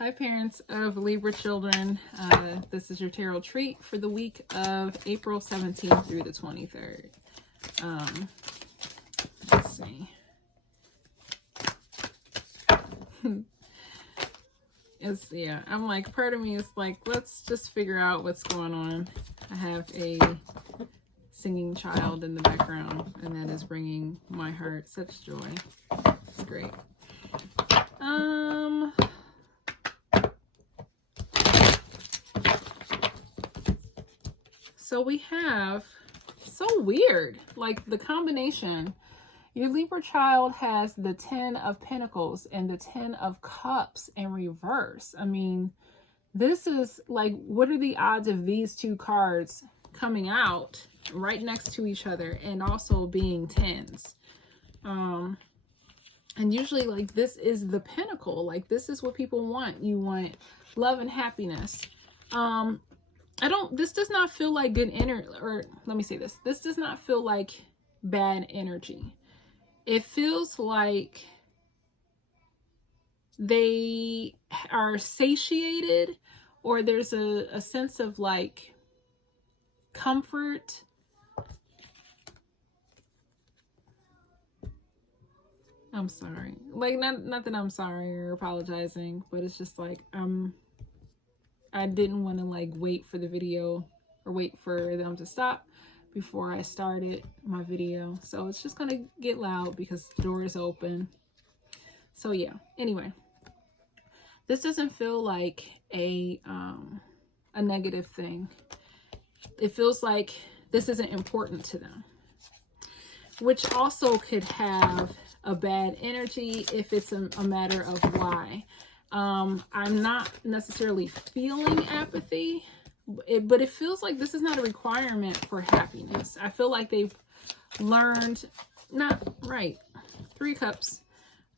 Hi parents of Libra children, this is your tarot treat for the week of April 17th through the 23rd. Let's see. I'm like, part of me is like, let's just figure out what's going on. I have a singing child in the background, and that is bringing my heart such joy. It's great. So we have, so weird, like the combination. Your Libra child has the 10 of Pentacles and the 10 of Cups in reverse. I mean, this is like, what are the odds of these two cards coming out right next to each other and also being 10s? And usually, like, this is the pinnacle. Like, this is what people want. You want love and happiness. This does not feel like good energy, or let me say this. This does not feel like bad energy. It feels like they are satiated, or there's a sense of like comfort. I'm sorry. Like, not that I'm sorry or apologizing, but it's just like, I didn't want to like wait for the video or wait for them to stop before I started my video. So it's just going to get loud because the door is open. So yeah, anyway, this doesn't feel like a negative thing. It feels like this isn't important to them, which also could have a bad energy if it's a matter of why. I'm not necessarily feeling apathy, but it feels like this is not a requirement for happiness. I feel like they've learned, not right, 3 cups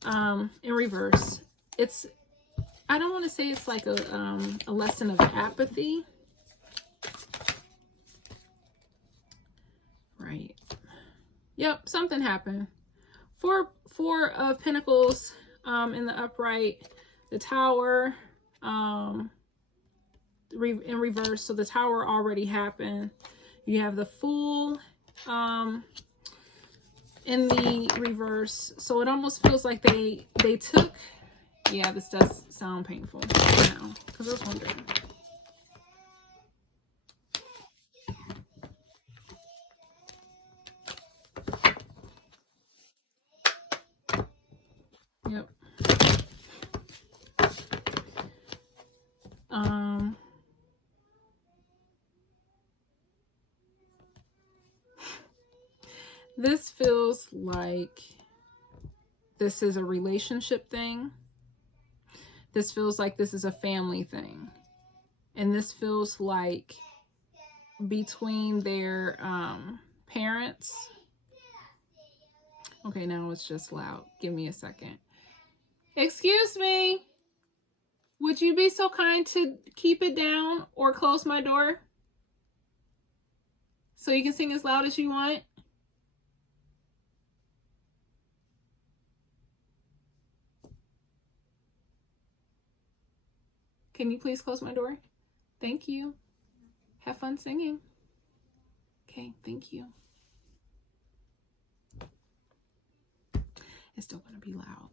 in reverse. I don't want to say it's like a lesson of apathy. Right. Yep, something happened. Four of Pentacles in the upright. The Tower in reverse. So the Tower already happened. You have the Fool in the reverse. So it almost feels like they took... Yeah, this does sound painful now, because I was wondering. Yep. This feels like this is a relationship thing. This feels like this is a family thing. And this feels like between their parents. Okay, now it's just loud. Give me a second. Excuse me. Would you be so kind to keep it down or close my door so you can sing as loud as you want? Can you please close my door? Thank you. Have fun singing. Okay, thank you. It's still going to be loud.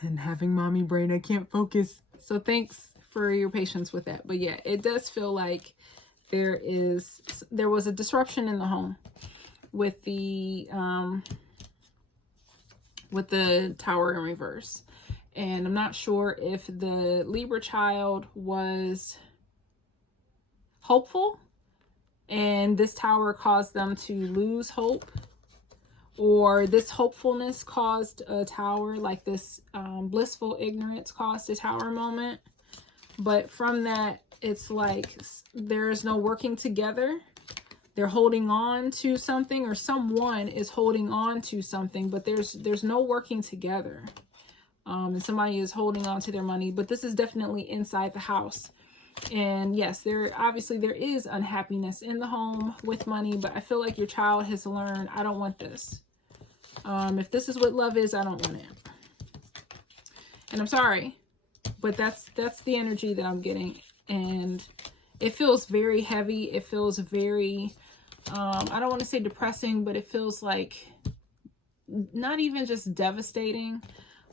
And having mommy brain, I can't focus. So thanks for your patience with that. But yeah, it does feel like there was a disruption in the home with the Tower in reverse. And I'm not sure if the Libra child was hopeful and this Tower caused them to lose hope, or this hopefulness caused a Tower, like this blissful ignorance caused a Tower moment. But from that, it's like there's no working together. They're holding on to something, or someone is holding on to something, but there's no working together. And somebody is holding on to their money, but this is definitely inside the house. And yes, there is unhappiness in the home with money, but I feel like your child has learned, I don't want this. If this is what love is, I don't want it. And I'm sorry, but that's the energy that I'm getting. And it feels very heavy. It feels very, I don't want to say depressing, but it feels like not even just devastating,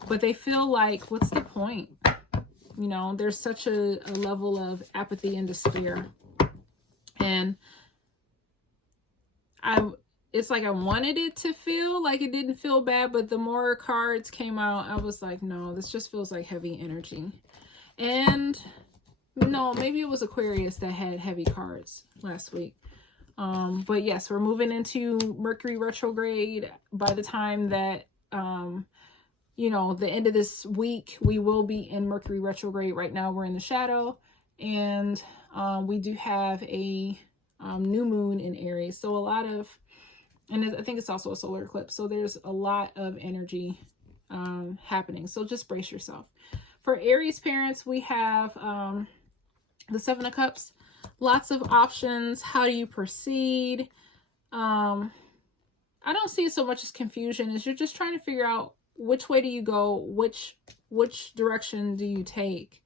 but they feel like, what's the point? You know, there's such a level of apathy and despair. And it's like I wanted it to feel like it didn't feel bad, but the more cards came out, I was like, no, this just feels like heavy energy. And no, maybe it was Aquarius that had heavy cards last week. But yes, we're moving into Mercury retrograde. By the time that, you know, the end of this week, we will be in Mercury retrograde. Right now we're in the shadow, and we do have a new moon in Aries. So a lot of, and I think it's also a solar eclipse. So there's a lot of energy happening. So just brace yourself. For Aries parents, we have the Seven of Cups. Lots of options. How do you proceed? I don't see it so much as confusion as you're just trying to figure out which way do you go, which direction do you take?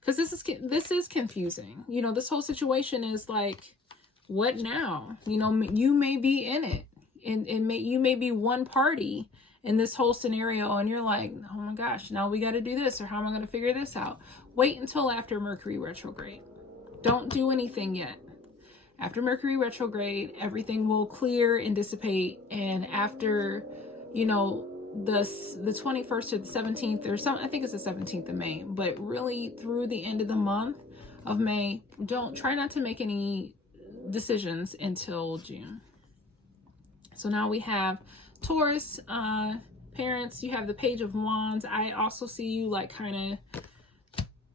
Because this is confusing. You know, this whole situation is like, what now? You know, you may be in it, and you may be one party in this whole scenario, and you're like, oh my gosh, now we got to do this, or how am I going to figure this out? Wait until after Mercury retrograde. Don't do anything yet. After Mercury retrograde, everything will clear and dissipate, and after, you know, the 21st to the 17th, or some, I think it's the 17th of May, but really through the end of the month of May, try not to make any decisions until June. So now we have Taurus parents. You have the Page of Wands. I also see you like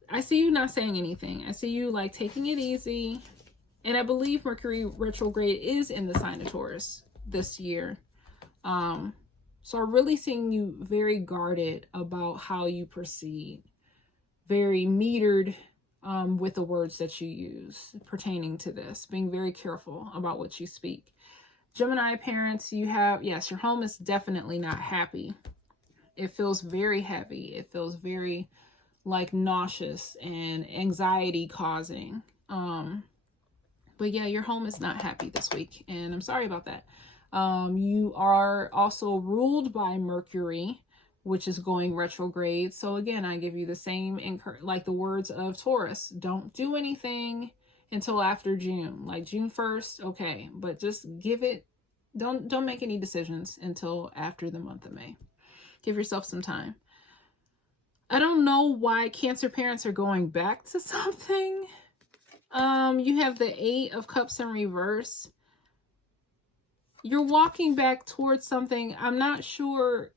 I see you not saying anything. I see you like taking it easy. And I believe Mercury retrograde is in the sign of Taurus this year. So I'm really seeing you very guarded about how you proceed, very metered with the words that you use pertaining to this, being very careful about what you speak. Gemini parents, you have, yes, your home is definitely not happy. It feels very heavy. It feels very like nauseous and anxiety causing. But yeah, your home is not happy this week, and I'm sorry about that. You are also ruled by Mercury, which is going retrograde. So again, I give you the same, like the words of Taurus. Don't do anything until after June, like June 1st. Okay, but just give it, don't make any decisions until after the month of May. Give yourself some time. I don't know why Cancer parents are going back to something. You have the Eight of Cups in reverse. You're walking back towards something. I'm not sure.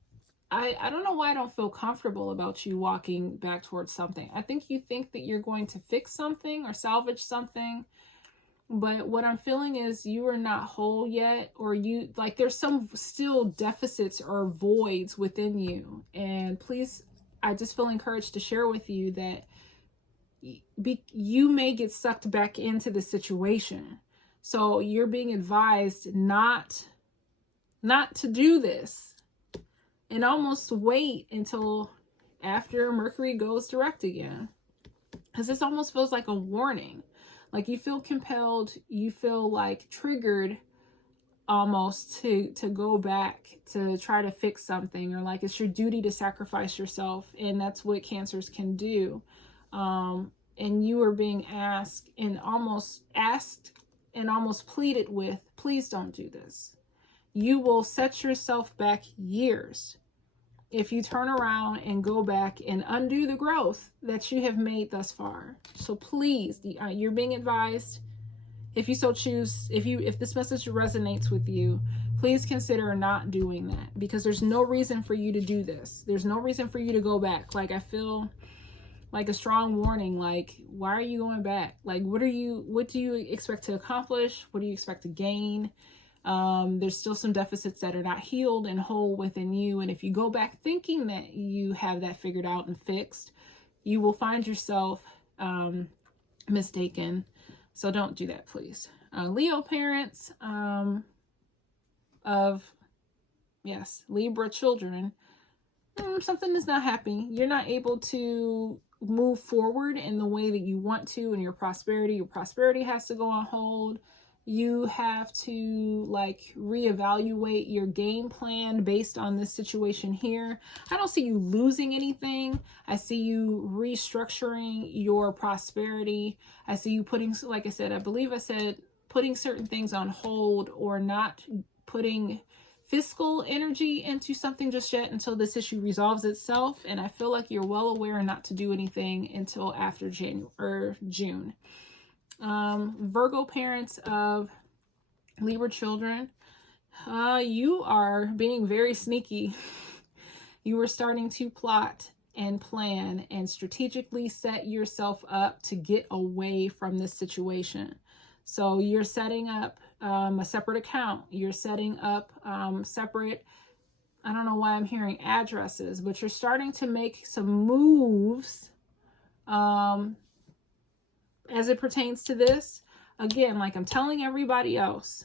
I don't know why I don't feel comfortable about you walking back towards something. I think you think that you're going to fix something or salvage something. But what I'm feeling is you are not whole yet, or you like there's some still deficits or voids within you. And please, I just feel encouraged to share with you that you may get sucked back into the situation. So you're being advised not to do this, and almost wait until after Mercury goes direct again. Because this almost feels like a warning. Like you feel compelled, you feel like triggered almost to go back to try to fix something, or like it's your duty to sacrifice yourself. And that's what Cancers can do. And you are being asked and almost pleaded with, please don't do this. You will set yourself back years if you turn around and go back and undo the growth that you have made thus far. So please, you're being advised, if you so choose, if this message resonates with you, please consider not doing that, because there's no reason for you to do this. There's no reason for you to go back. Like I feel like a strong warning, like, why are you going back? Like, what do you expect to accomplish? What do you expect to gain? There's still some deficits that are not healed and whole within you. And if you go back thinking that you have that figured out and fixed, you will find yourself mistaken. So don't do that, please. Leo parents of Yes, Libra children. Something is not happy. You're not able to move forward in the way that you want to in your prosperity. Your prosperity has to go on hold. You have to like reevaluate your game plan based on this situation here. I don't see you losing anything. I see you restructuring your prosperity. I see you putting, like I said, I believe I said putting certain things on hold, or not putting fiscal energy into something just yet until this issue resolves itself. And I feel like you're well aware not to do anything until after January or June. Virgo parents of Libra children, you are being very sneaky. You are starting to plot and plan and strategically set yourself up to get away from this situation. So you're setting up a separate account. You're setting up separate, I don't know why I'm hearing addresses, but you're starting to make some moves as it pertains to this. Again, like I'm telling everybody else,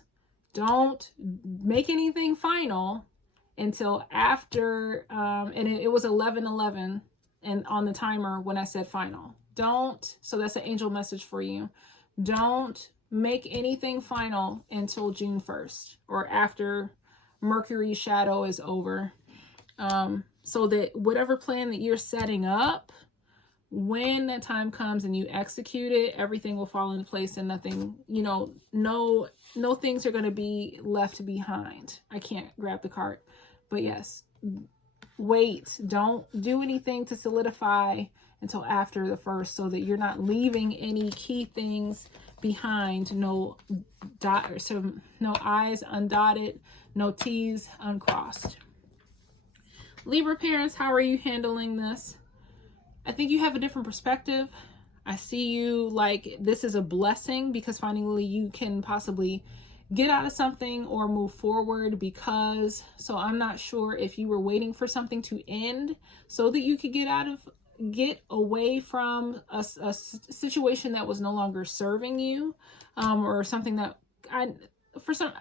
don't make anything final until after, and it was 11:11 and on the timer when I said final. Don't, so that's an angel message for you. Don't make anything final until June 1st or after Mercury's shadow is over. So that whatever plan that you're setting up, when that time comes and you execute it, everything will fall into place and nothing, no things are going to be left behind. I can't grab the card, but yes, wait, don't do anything to solidify until after the 1st, so that you're not leaving any key things behind. No I's undotted, no T's uncrossed. Libra parents, how are you handling this? I think you have a different perspective. I see you like this is a blessing, because finally you can possibly get out of something or move forward, because, so I'm not sure if you were waiting for something to end so that you could get away from a situation that was no longer serving you, or something that I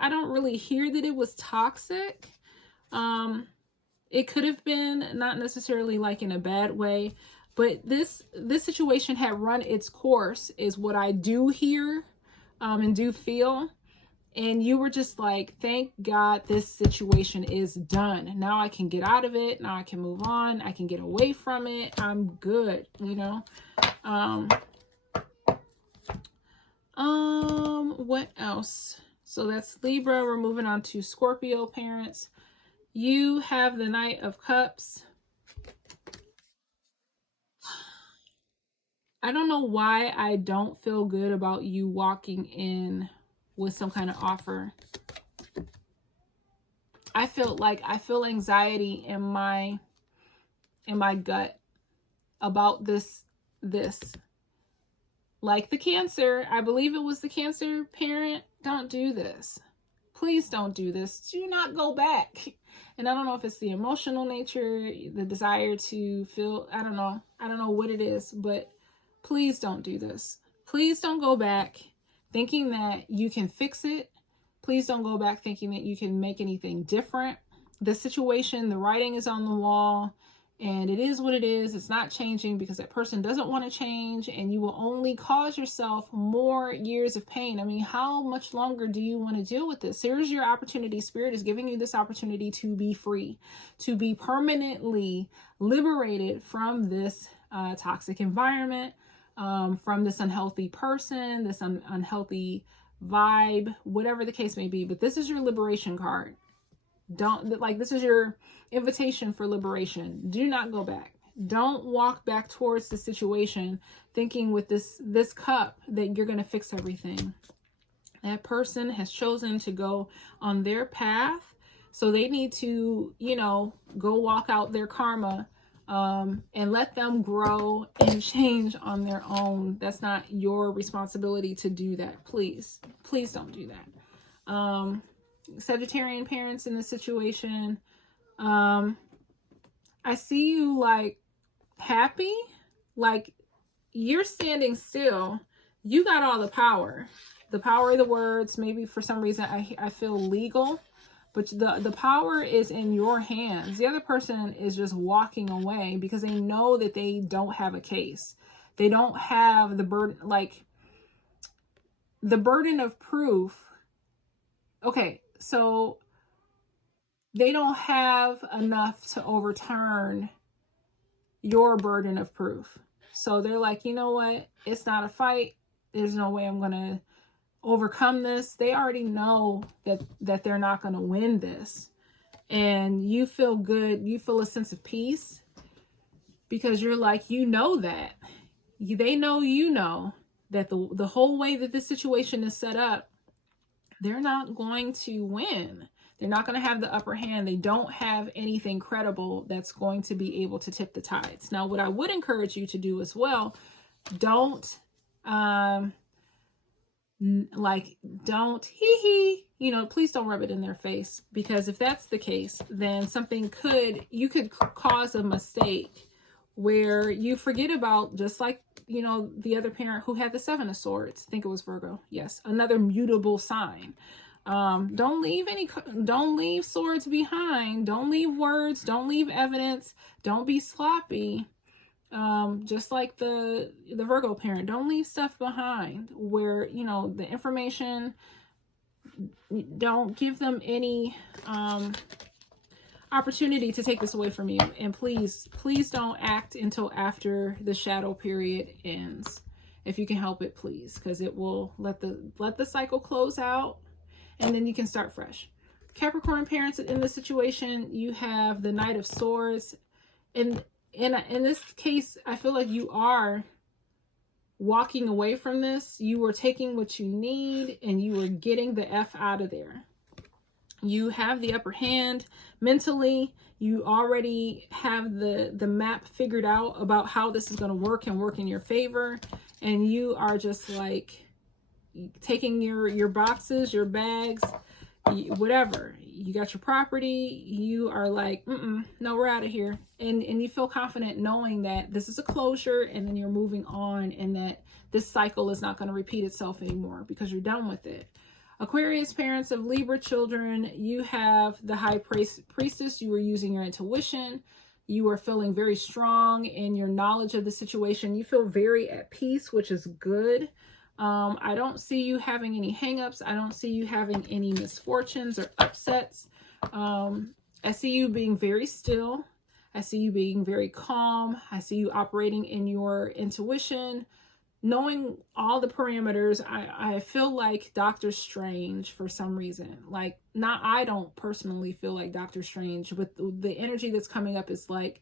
don't really hear that it was toxic. It could have been, not necessarily like in a bad way, but this situation had run its course is what I do hear and do feel. And you were just like, thank God this situation is done. Now I can get out of it. Now I can move on. I can get away from it. I'm good, What else? So that's Libra. We're moving on to Scorpio parents. You have the Knight of Cups. I don't know why I don't feel good about you walking in with some kind of offer. I feel anxiety in my gut about this. Like the Cancer, I believe it was the Cancer parent. Don't do this. Please don't do this. Do not go back. And I don't know if it's the emotional nature, the desire to feel, I don't know what it is, but please don't do this. Please don't go back thinking that you can fix it. Please don't go back thinking that you can make anything different. The situation, the writing is on the wall, and it is what it is. It's not changing because that person doesn't want to change, and you will only cause yourself more years of pain. I mean, how much longer do you want to deal with this? Here's your opportunity. Spirit is giving you this opportunity to be free, to be permanently liberated from this toxic environment, from this unhealthy person, this unhealthy vibe, whatever the case may be. But this is your liberation card. This is your invitation for liberation. Do not go back. Don't walk back towards the situation thinking with this cup that you're going to fix everything. That person has chosen to go on their path, so they need to, go walk out their karma, and let them grow and change on their own. That's not your responsibility to do that. Please don't do that. Sagittarian parents in this situation, I see you like happy, like you're standing still. You got all the power of the words. Maybe for some reason I feel legal, but the power is in your hands. The other person is just walking away because they know that they don't have a case. They don't have the burden, like the burden of proof. Okay, so they don't have enough to overturn your burden of proof. So they're like, you know what? It's not a fight. There's no way I'm going to overcome this. They already know that they're not going to win this. And you feel good. You feel a sense of peace because you're like, you know that. They know you know that the whole way that this situation is set up, they're not going to win. They're not going to have the upper hand. They don't have anything credible that's going to be able to tip the tides. Now, what I would encourage you to do as well, don't please don't rub it in their face, because if that's the case, then you could cause a mistake where you forget about, just like, the other parent who had the 7 of Swords. I think it was Virgo. Yes. Another mutable sign. Don't leave swords behind. Don't leave words. Don't leave evidence. Don't be sloppy. Just like the Virgo parent, don't leave stuff behind where, the information, don't give them any, opportunity to take this away from you. And please don't act until after the shadow period ends. If you can help it, please, because it will let the cycle close out. And then you can start fresh. Capricorn parents, in this situation, you have the Knight of Swords. And in this case, I feel like you are walking away from this. You were taking what you need and you were getting the F out of there. You have the upper hand mentally. You already have the map figured out about how this is going to work and work in your favor. And you are just like taking your boxes, your bags, whatever. You got your property. You are like, no, we're out of here. And you feel confident knowing that this is a closure, and then you're moving on, and that this cycle is not going to repeat itself anymore because you're done with it. Aquarius parents of Libra children, you have the High Priestess. You are using your intuition. You are feeling very strong in your knowledge of the situation. You feel very at peace, which is good. I don't see you having any hangups. I don't see you having any misfortunes or upsets. I see you being very still. I see you being very calm. I see you operating in your intuition, knowing all the parameters. I feel like Doctor Strange for some reason. Like, I don't personally feel like Doctor Strange, but the energy that's coming up is like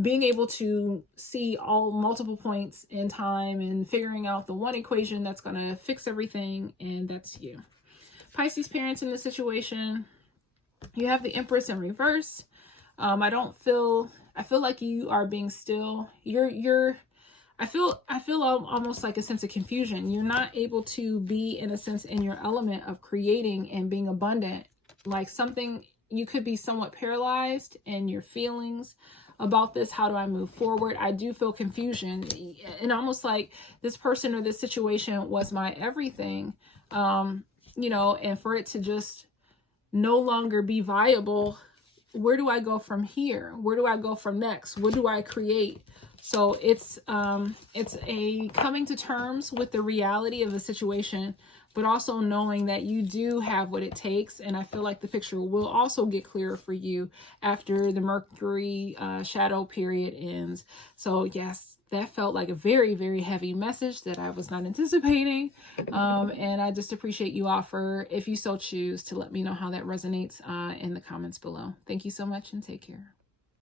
being able to see all multiple points in time and figuring out the one equation that's going to fix everything, and that's you. Pisces parents in this situation, you have the Empress in reverse. I feel like you are being still. I feel almost like a sense of confusion. You're not able to be, in a sense, in your element of creating and being abundant. Like you could be somewhat paralyzed in your feelings about this. How do I move forward? I do feel confusion, and almost like this person or this situation was my everything, and for it to just no longer be viable. Where do I go from here? Where do I go from next? What do I create? So it's a coming to terms with the reality of the situation, but also knowing that you do have what it takes. And I feel like the picture will also get clearer for you after the Mercury shadow period ends. So yes, that felt like a very, very heavy message that I was not anticipating. And I just appreciate you all for, if you so choose, to let me know how that resonates in the comments below. Thank you so much, and take care.